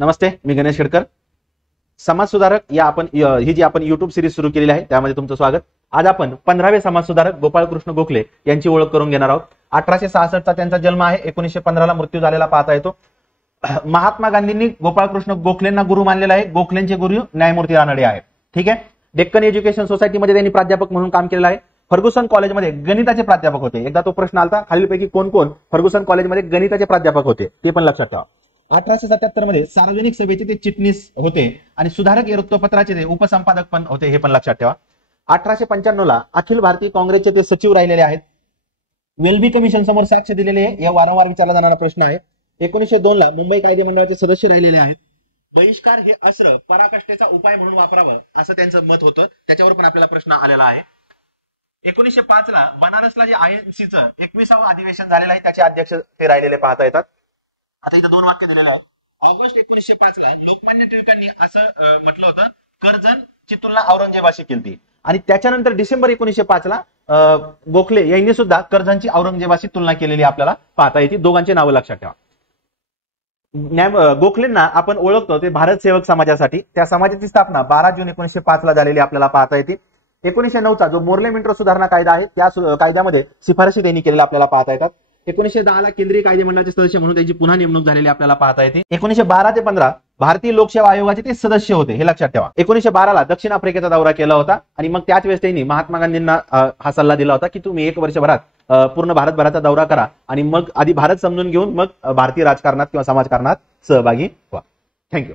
नमस्ते, मी गणेश खेडकर. समाज सुधारक या आपण ही जी आपण युट्यूब सिरीज सुरू केलेली आहे त्यामध्ये तुमचं स्वागत. आज आपण 15वे समाज सुधारक गोपाळकृष्ण गोखले यांची ओळख करून घेणार आहोत. 1866 चा त्यांचा जन्म आहे. 1915 ला मृत्यू झालेला पाहता येतो. महात्मा गांधींनी गोपाळकृष्ण गोखलेंना गुरु मानलेला आहे. गोखलेंचे गुरु न्यायमूर्ती रानडे आहेत. ठीक आहे. डेक्कन एज्युकेशन सोसायटीमध्ये त्यांनी प्राध्यापक म्हणून काम केलेलं आहे. फर्ग्युसन कॉलेजमध्ये गणिताचे प्राध्यापक होते. एकदा तो प्रश्न आलता, खालीलपैकी कोण कोण फर्ग्युसन कॉलेजमध्ये गणिताचे प्राध्यापक होते ते पण लक्षात ठेवा. 1877 मध्ये सार्वजनिक सभेचे ते चिटणीस होते आणि सुधारक या वृत्तपत्राचे ते उपसंपादक पण होते, हे पण लक्षात ठेवा. 1895 ला अखिल भारतीय काँग्रेसचे ते सचिव राहिलेले आहेत. वेल्बी कमिशन समोर साक्ष दिलेले आहे, या वारंवार विचारला जाणारा प्रश्न आहे. 1902 ला मुंबई कायदे मंडळाचे सदस्य राहिलेले आहेत. बहिष्कार हे अस्त्र पराकाष्ठेचा उपाय म्हणून वापरावं असं त्यांचं मत होतं, त्याच्यावर पण आपल्याला प्रश्न आलेला आहे. 1905 ला बनारसला जे आयएनसीचं 21वे अधिवेशन झालेलं आहे त्याचे अध्यक्ष ते राहिलेले पाहता येतात. आता इथं दोन वाक्य दिलेले आहेत. ऑगस्ट 1905 ला लोकमान्य टिळकांनी असं म्हटलं होतं, कर्जनची तुलना औरंगजेबाशी केली. आणि त्याच्यानंतर डिसेंबर 1905 ला गोखले यांनी सुद्धा कर्जनची औरंगजेबाशी तुलना केलेली आपल्याला पाहता येते. दोघांची नावं लक्षात ठेवा. गोखलेंना आपण ओळखतो ते भारत सेवक समाजासाठी. त्या समाजाची स्थापना 12 जून 1905 ला झालेली आपल्याला पाहता येते. 1909 चा जो मोर्ले मिंटो सुधारणा कायदा आहे त्या कायद्यामध्ये शिफारशी त्यांनी केलेल्या आपल्याला पाहता येतात. 1910 ला केंद्रीय कायदे मंडळाचे सदस्य म्हणून त्यांची पुन्हा नेमणूक झालेली आपल्याला पाहता येते. 1912 ते 15 भारतीय लोकसेवा आयोगाचे ते सदस्य होते, हे लक्षात ठेवा. 1912 ला दक्षिण आफ्रिकेचा दौरा केला होता आणि मग त्याच वेळेस त्यांनी महात्मा गांधींना हा सल्ला दिला होता की तुम्ही 1 वर्षभरात पूर्ण भारतभराचा दौरा करा आणि मग आधी भारत समजून घेऊन मग भारतीय राजकारणात किंवा समाजकारणात सहभागी व्हा. थँक्यू.